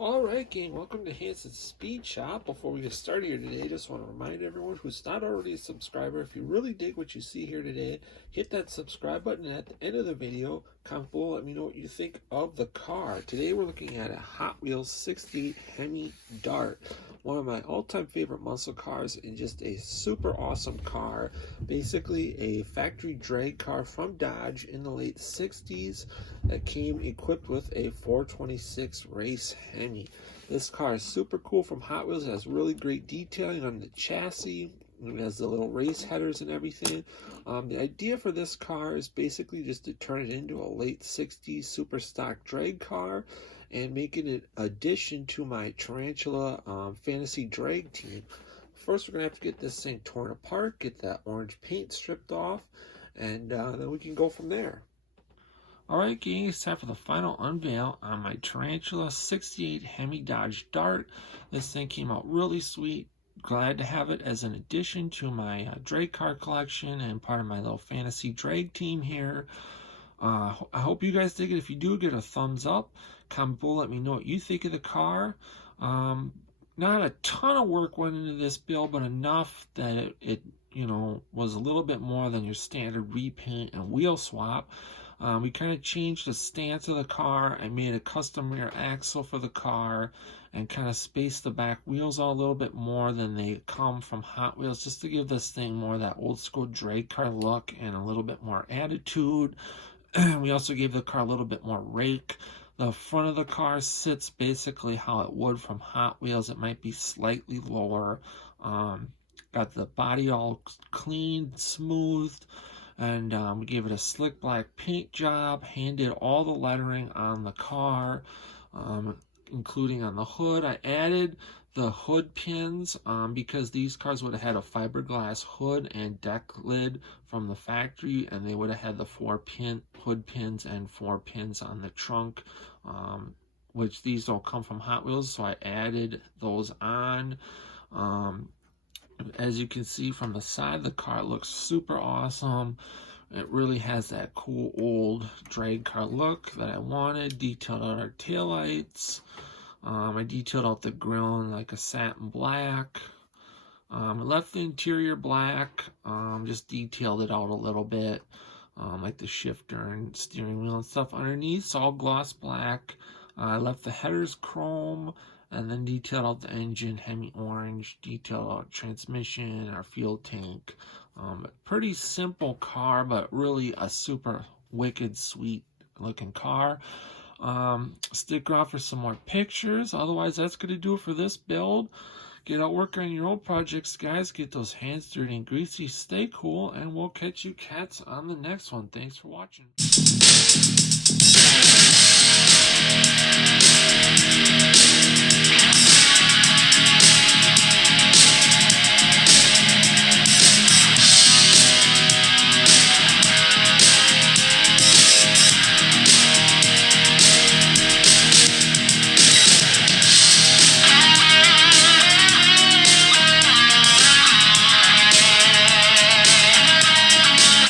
Alright gang, welcome to Hansens Speed Shop. Before we get started here today, just want to remind everyone who's not already a subscriber, if you really dig what you see here today, hit that subscribe button, and at the end of the video, comment below, let me know what you think of the car. Today we're looking at a Hot Wheels 68 Hemi Dart, one of my all-time favorite muscle cars, and just a super awesome car. Basically a factory drag car from Dodge in the late 60s that came equipped with a 426 race Hemi. This car is super cool from Hot Wheels. It has really great detailing on the chassis. It has the little race headers and everything. The idea for this car is basically just to turn it into a late 60s super stock drag car and making an addition to my Tarantula fantasy drag team. First, we're going to have to get this thing torn apart, get that orange paint stripped off, and then we can go from there. Alright gang, it's time for the final unveil on my Tarantula 68 Hemi Dodge Dart. This thing came out really sweet. Glad to have it as an addition to my drag car collection and part of my little fantasy drag team here. I hope you guys dig it. If you do, get a thumbs up. Comment below, let me know what you think of the car. Not a ton of work went into this build, but enough that it was a little bit more than your standard repaint and wheel swap. We kind of changed the stance of the car. I made a custom rear axle for the car and kind of spaced the back wheels out a little bit more than they come from Hot Wheels, just to give this thing more of that old school drag car look and a little bit more attitude. We also gave the car a little bit more rake. The front of the car sits basically how it would from Hot Wheels. It might be slightly lower. Got the body all clean, smoothed. And we gave it a slick black paint job, did all the lettering on the car, including on the hood. I added the hood pins because these cars would have had a fiberglass hood and deck lid from the factory, and they would have had the 4-pin hood pins and 4 pins on the trunk, which these don't come from Hot Wheels, so I added those on. As you can see from the side, the car looks super awesome. It really has that cool old drag car look that I wanted. Detailed out our taillights. I detailed out the grill in like a satin black. I left the interior black. Just detailed it out a little bit. Like the shifter and steering wheel and stuff underneath. It's all gloss black. I left the headers chrome. And then detailed out the engine, Hemi orange, detailed out transmission, our fuel tank. Pretty simple car, but really a super wicked, sweet looking car. Stick around for some more pictures. Otherwise, that's going to do it for this build. Get out working on your own projects, guys. Get those hands dirty and greasy. Stay cool, and we'll catch you cats on the next one. Thanks for watching.